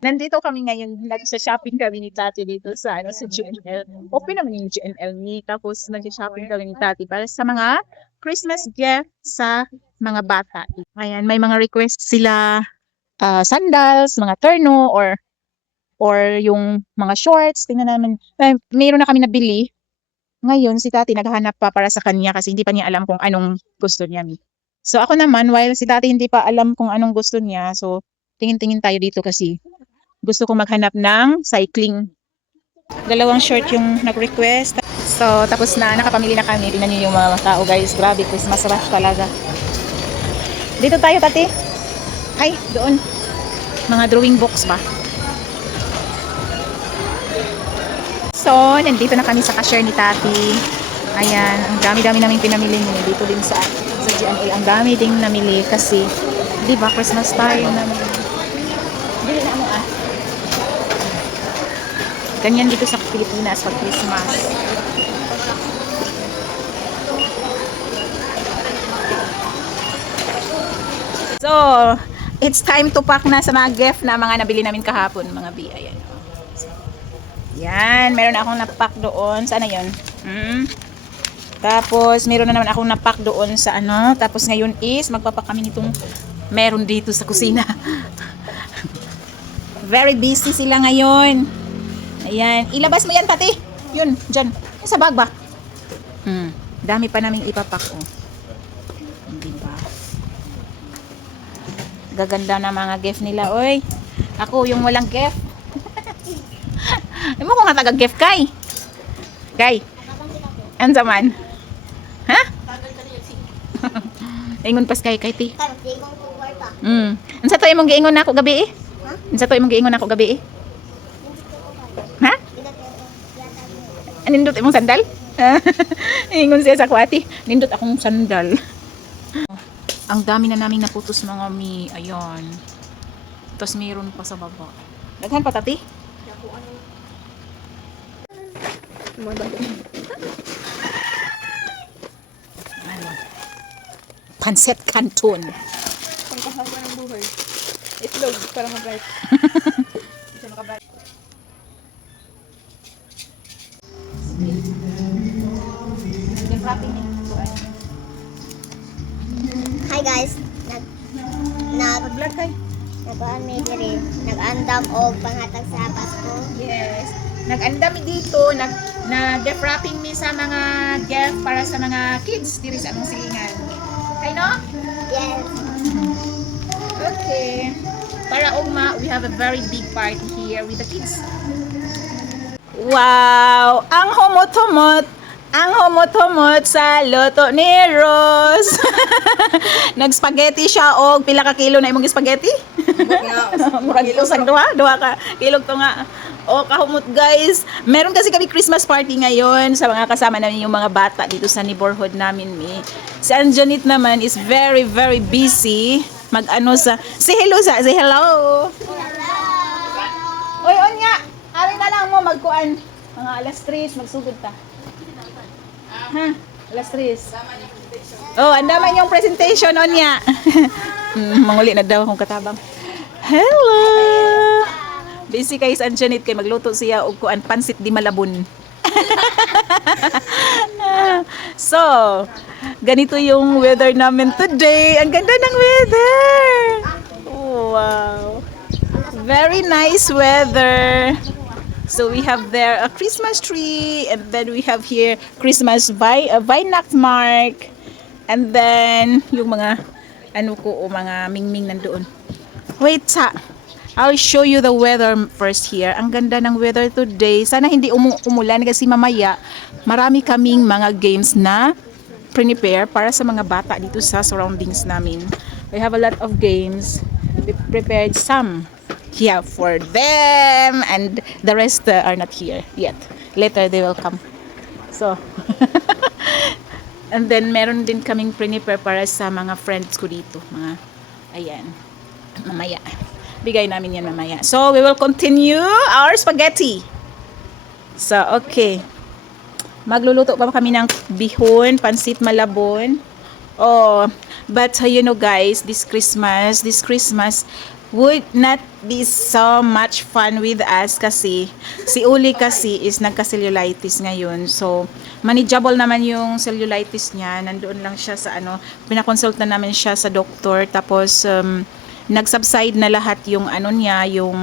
Nandito kami ngayon, nagsa-shopping kami ni Tati dito sa sa GNL. Open naman yung GNL ni. Tapos nagsa-shopping kami ni Tati para sa mga Christmas gift sa mga bata. Ayan, may mga request sila sandals, mga terno or yung mga shorts. Tingnan namin. Mayroon na kami nabili. Ngayon si Tati naghahanap pa para sa kanya kasi hindi pa niya alam kung anong gusto niya. So ako naman, while si Tati hindi pa alam kung anong gusto niya, so tingin-tingin tayo dito kasi gusto kong maghanap ng cycling. Dalawang short yung nag-request. So, tapos na, nakapamili na kami. Tingnan niyo yung mga tao, guys. Grabe, Christmas rush talaga. Dito tayo, Tati. Ay, doon. Mga drawing books ba? So, nandito na kami sa cashier ni Tati. Ayan, ang dami-dami namin pinamili niyo. Dito din sa GNA. Ang dami ding namili kasi, di ba, Christmas tayo namin. Bili na mo Ganyan dito sa Pilipinas pag Christmas. So, it's time to pack na sa mga gift na mga nabili namin kahapon, mga bi. Ayan. Yan, meron na akong napack doon. Sana yun? Tapos, meron na naman akong napack doon sa ano. Tapos ngayon is, magpapack kami nitong meron dito sa kusina. Very busy sila ngayon. Ayan. Ilabas mo yan, Tati. Yun, dyan. Sa bag ba? Dami pa naming ipapak, oh. Diba? Gaganda na mga gift nila, oy. Ako, yung walang gift. Ano ko nga taga-gift, Kay? Kay? Ano man? Ha? Ingon pas kay ti. Unsa to imong giingon nako gabi eh? Unsa to imong giingon nako gabi eh? Ha? Nindot imong sandal? Ingon siya sa kwati. Nindot akong sandal. Ang dami na naming naputos mga mi. Ayun. Tapos mayroon pa sa baba. Daghan pa, Tati? Pancit Canton. Pangkahaba ng buhay. Itlog para mag-bright. Kasi makabright. Hi guys, Mag-vlog kay? nag-aan may diri, nag-andam og pangatag sa Pasko. Yes. Nag-anda mi dito, nag-gift wrapping mi sa mga gift para sa mga kids diri sa among silingan. Kay no? Yes. Okay. Para ugma, we have a very big party here with the kids. Wow! Ang humot-humot! Ang humot-humot sa loto ni Rose. Nag-spaghetti siya og pila ka kilo na imong spaghetti? Murag kilo sang duha ka kilog to nga. O kahumot guys. Meron kasi kami Christmas party ngayon sa mga kasama namin yung mga bata dito sa neighborhood namin Si Anjanit naman is very very busy. Mag-ano sa say hello. Oy, onya. Ari na lang mo magkuan. Mga alas 3 magsugod ta. Ha? Alas 3. Oh, andaman yung presentation onya. Manguli na daw akong katabang. Hello. Busy kay sa Anjanit kay magluto siya og kuan pansit di malabon. So, ganito yung weather namin today. Ang ganda ng weather. Wow. Very nice weather. So we have there a Christmas tree and then we have here Christmas Weihnachtsmarkt and then yung mga mga mingming nandoon. Wait sa I'll show you the weather first here. Ang ganda ng weather today. Sana hindi umulan kasi mamaya marami kaming mga games na prepare para sa mga bata dito sa surroundings namin. We have a lot of games. We prepared some here for them and the rest are not here yet. Later they will come. So and then meron din kaming prepare para sa mga friends ko dito. Mga ayan. Mamaya. Bigay namin yan mamaya. So, we will continue our spaghetti. So, okay. Magluluto pa kami ng bihon, pansit malabon. Oh, but you know guys, this Christmas, would not be so much fun with us kasi si Uli kasi is nagka-cellulitis ngayon. So, manageable naman yung cellulitis niya. Nandoon lang siya sa pinakonsult na namin siya sa doktor. Tapos, nag-subside na lahat yung niya, yung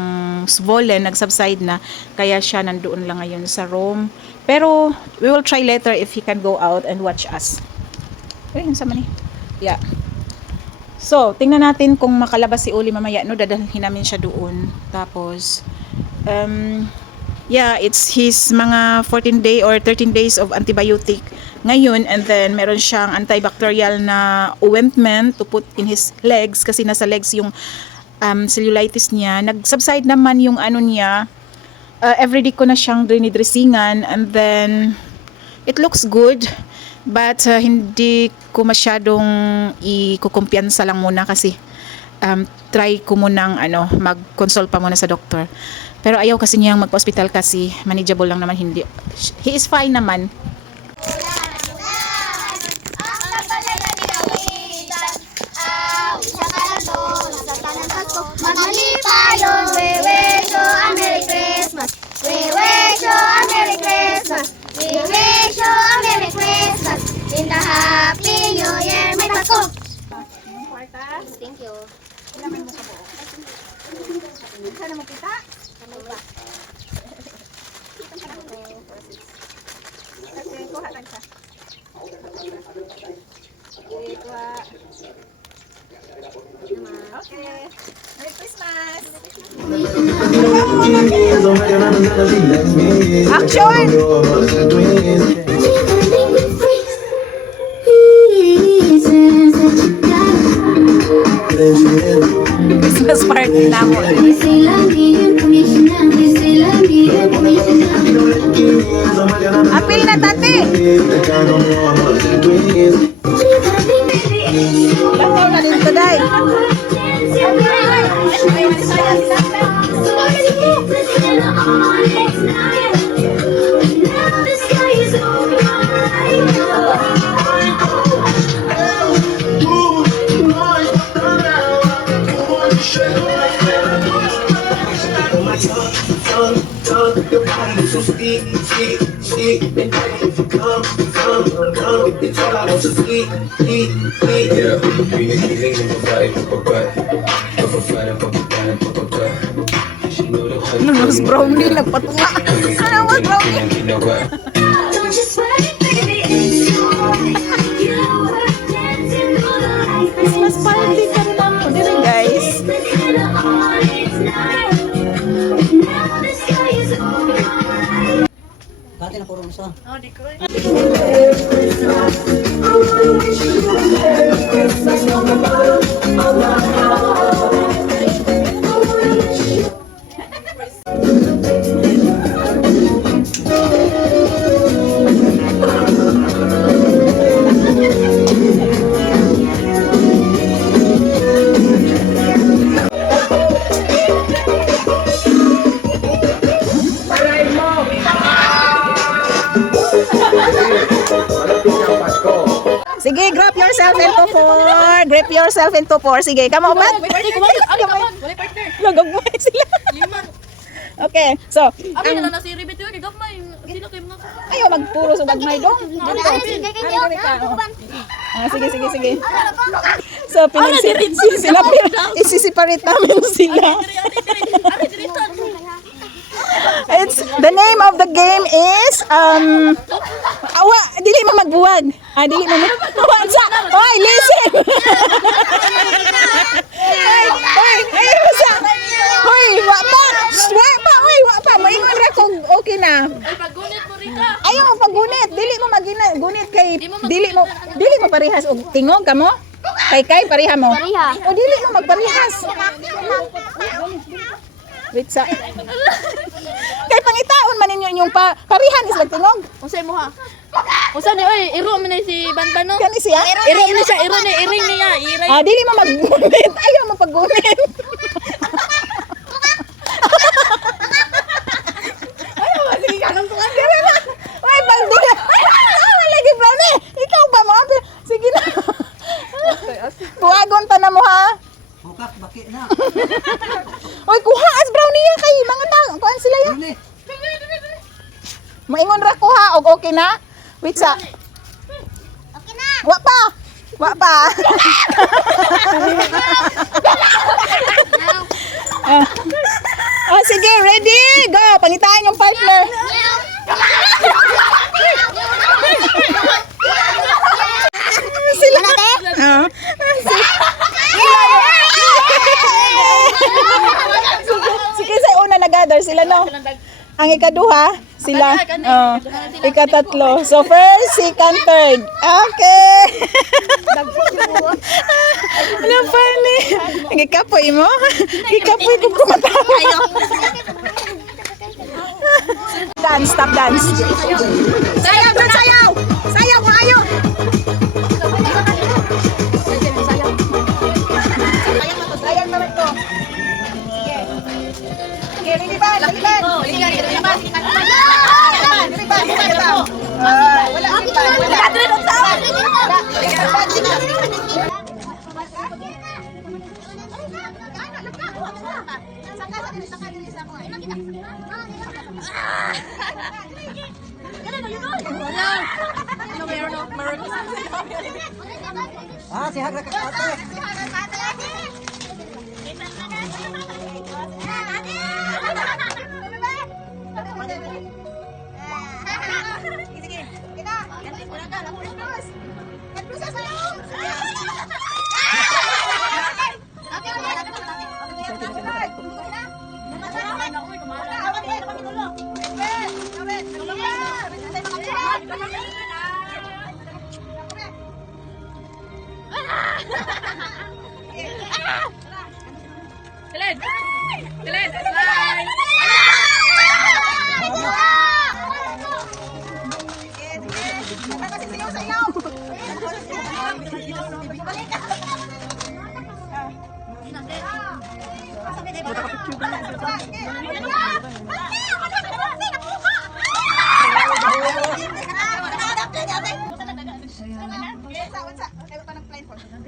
swollen, nag-subside na. Kaya siya nandoon lang ngayon sa room. Pero, we will try later if he can go out and watch us. Yun sa mani. Yeah. So, tingnan natin kung makalabas si Uli mamaya, no? Dadalhin namin siya doon. Tapos, yeah, it's his mga 14 day or 13 days of antibiotic ngayon, and then meron siyang antibacterial na ointment to put in his legs kasi nasa legs yung cellulitis niya. Nag-subside naman yung niya. Everyday ko na siyang dinidressingan, and then it looks good. But hindi ko masyadong ikukumpiyansa lang muna kasi try ko munang mag-consult pa muna sa doktor. Pero ayaw kasi niyang magpa-hospital kasi manageable lang naman, hindi. He is fine naman. Manalipalon, we wish you a Merry Christmas. We wish you a Merry Christmas. We wish you a Merry Christmas. In the Happy New Year, may Pasko. Thank you. Sana mo kita? Okay, kuha lang siya. Okay, kuha. Okay. Merry Christmas! Action! Christmas party na mo. Apil na, tate! Langaw na din today. Mas brownie nagpatunga. Ano ba brownie? Christmas party ka rin ako dito, guys. Dati na puro isa. Oh, di ko. Sige, grab yourself into four. Grab yourself into four. Sige, come on, bat. Nagagmay sila. Okay, so, Abi na na si Ribet yun, gamay. Sila kayo mga ayaw magpuro sa bagmay dong. Sige, sige, sige. So, isi-separate namin sila. It's the name of the game is dili mo magbuwag. Dili mo magbuwag sa. Hoy, listen. Hoy, wa pa. Maingon ra kung okay na. Ay, paggunit mo rin ka. Ayaw mo paggunit. Dili mo gunit kay dili mo parehas og tingog kamo. Kay pareha mo. O dili mo magparehas. Wait sa. Kay pangitaon man ninyo inyong parihan is nagtingog. Unsay mo ha? Usa ni oy, iro man ni si Banban no. Kani siya? Iro ni siya, iring niya, iring. Dili mo maggunit. Ayaw mo paggunit. Ayaw mo, sige ka nang tuwan. Uy, pagdila. Lagi brownie. Ikaw ba mo? Sige na. Tuwagon pa na mo ha. Bukak, baki na. Maingon ra ko ha, og okay na? Wait sa. Okay na. Wa pa. Wa pa. Oh, sige, ready? Go. Pangitain yung partner. Sila. Oh. Sige, sa una na-gather sila, no? Ang ikaduha, sila. Oh. Ikatatlo. So, first, second, third. Okay. Ano funny? Gikapoy mo? Gikapoy ko kumatawa. Dance, stop dance. Sayaw, dun, sayaw! Sayaw, maayo! Sayaw naman to. Sige. Sige, liliban, liliban. Liliban. Wala, liliban. Ah, si Hagra ka ate.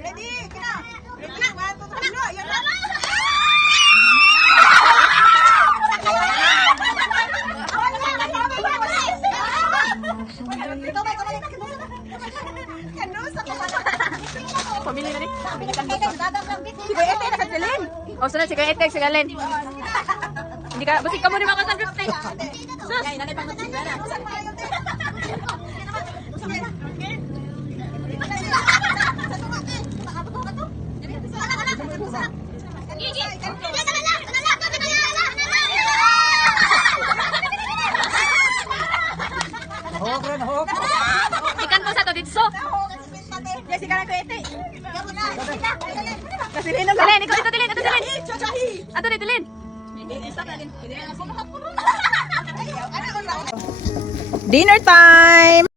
Ready? Kina? Ready? 1, 2, 3, go! Yan na! Pamili na rin. Sige, ete, nakasilin. O, sunod, sige, etek, sige, Len. Hindi ka, basig ka mo naman ka sa 50. Sus! Hok rin, hok. Ikan ko sa to dito. Yes, ikaw na ko ete. Kasilin na sa Len. Ikaw dito, Dilin. Ito, Dilin. Ato dito, Dilin. Dinner time!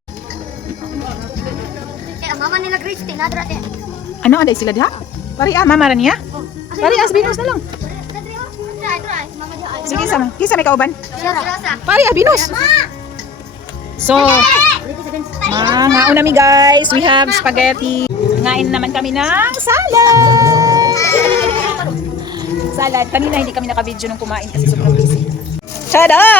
Kaya mama nila Christy, nadra din. Ano, aday sila diha? Pari mama ra niya? Pari Binus na lang. Mama dia ay. Sige, sama. Kisa may kauban? Rosa. Pari Binus. So, mga unami guys, we have spaghetti. Ngain naman kami ng salad. Salad. Kanina hindi kami naka-video nung kumain kasi sobrang busy. Tadang!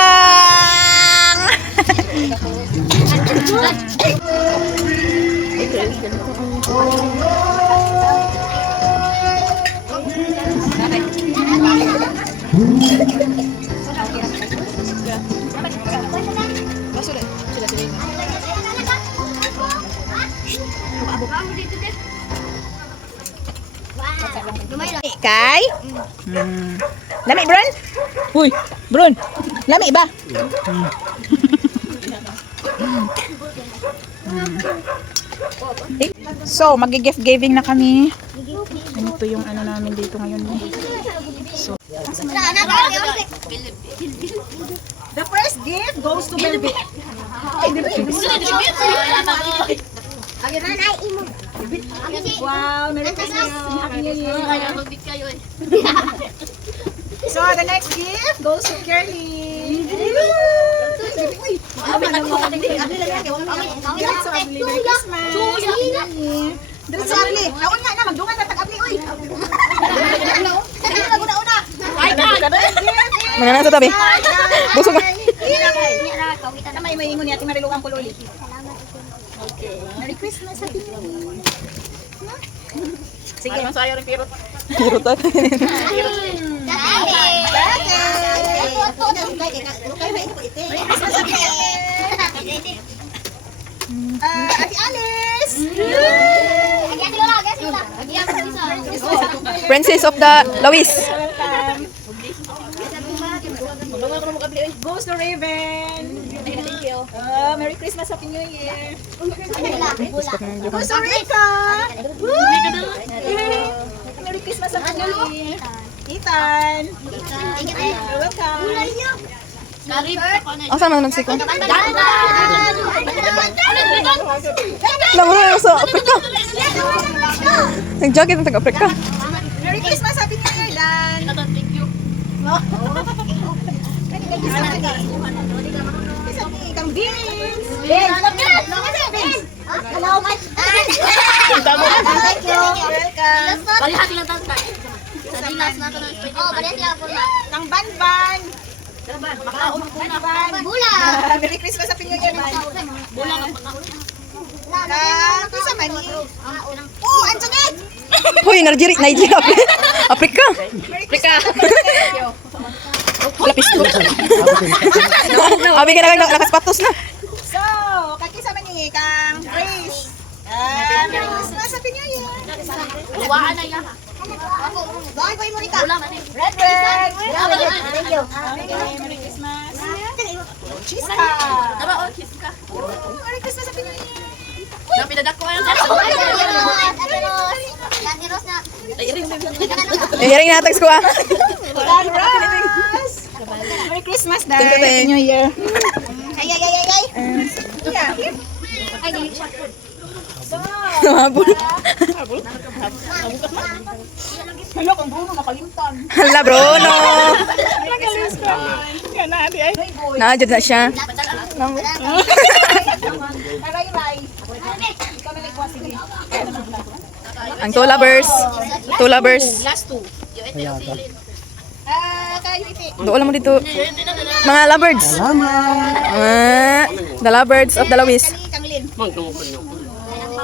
Kay? Lami, Bron? Uy, Bron. Lami ba? So, mag-gift giving na kami. Ito yung ano namin dito ngayon. So, the first gift goes to Belby. Wow, Merry Christmas. Happy New Year. So, the next gift goes to Curly. Merry Christmas. Diretso Arlie. Naon nga na, magdungan na tag-abli. Uy. Una. Ay, ka! Mga nasa tabi. Busog na. May ingon niya, mariluang ko ulit. Okay. Merry Christmas, Happy New Year. Sige, masaya rin pirot. Ate Alice! Princess of the Lawis. Goes to Raven. Thank you. Merry Christmas, Happy New Year. Goes to Rika. Merry Christmas, Happy New Year. Ethan. You're welcome. Asa man si ko? Lamang sa Afrika. Nag-jacket ng taga-Afrika. Merry Christmas, Happy New Year, Dan. Thank you. Ikang beans. Hello, my Welcome. Oh, balik lang po na. Kang Banban. Banban. Bula. Merry Christmas, Happy New Year, Ban. Kisa man ni. Oh, Antoinette. Hoy, Nigeria. Afrika. Lapis ko. Abi ka na nakaspatos na. So, kakisa man ni kang Grace. Merry Christmas, Happy New Year. Luwaan na yan. Bakit ko yung Monica? Red Red. Thank you. Merry Christmas. Chiska. Merry Christmas, Happy New Year. Hearing na text ko ah. Dan Ross. Merry Christmas, Dan. Thank you, thank Happy New Year. Ay. Yeah. Ay, di. Habol. Hello, kang Bruno, nakalimtan. Hala, Bruno. Kanadi ay. Naadjad na siya. Ray. Ikaw na nagkuha, sige. Ang two lovers. Kayo iti. Doon lang mo dito. Mga lovebirds. The lovebirds of the Lawis. Kang Lin.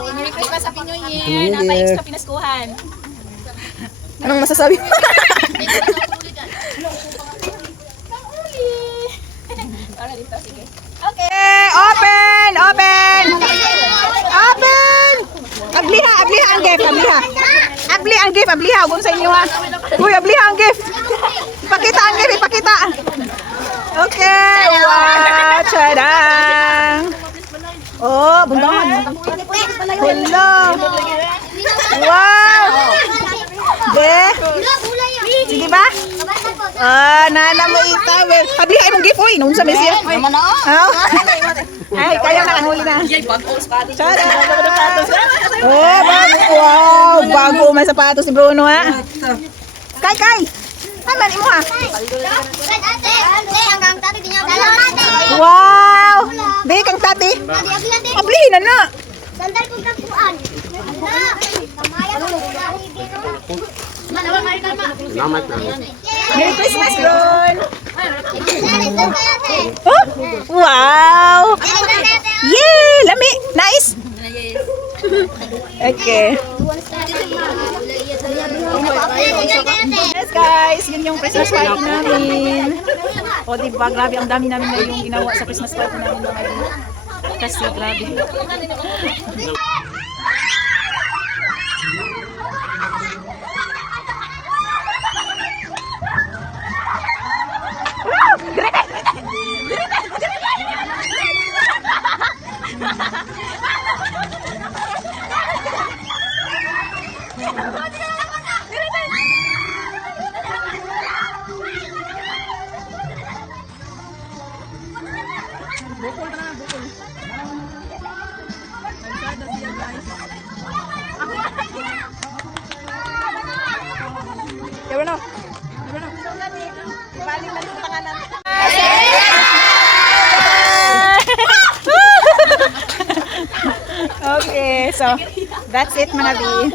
Merry Christmas, Happy New Year. Napayos ka pinaskuhan. Anong masasabi mo? Para dito, sige. Okay, open! Abliha ang gift, abliha. Kung sa inyo ha. Uy, abliha ang gift. Ipakita ang gift, ipakita. Okay, wow, tadang. Oh, bundangan. Hello. Wow. Sige ba? Nana mo itawel. Pabliha imong gift, uy. Nung sa mesya. Ay, kaya na ang huli na. Tada! Oh, wow! Bago may sapatos ni Bruno, ha? Kay! Taman mo, ha? Wow! Be, kang tati. Ablihin na na. Sandal kong kapuan. Merry Christmas, Ron! Oh, wow! Yay! Lami! Nice! Okay. Yes, guys! Yun yung Christmas party namin. O, diba? Grabe, ang dami namin na yung ginawa sa Christmas party namin mga di. Kasi grabe. Okay, so that's it mga bi.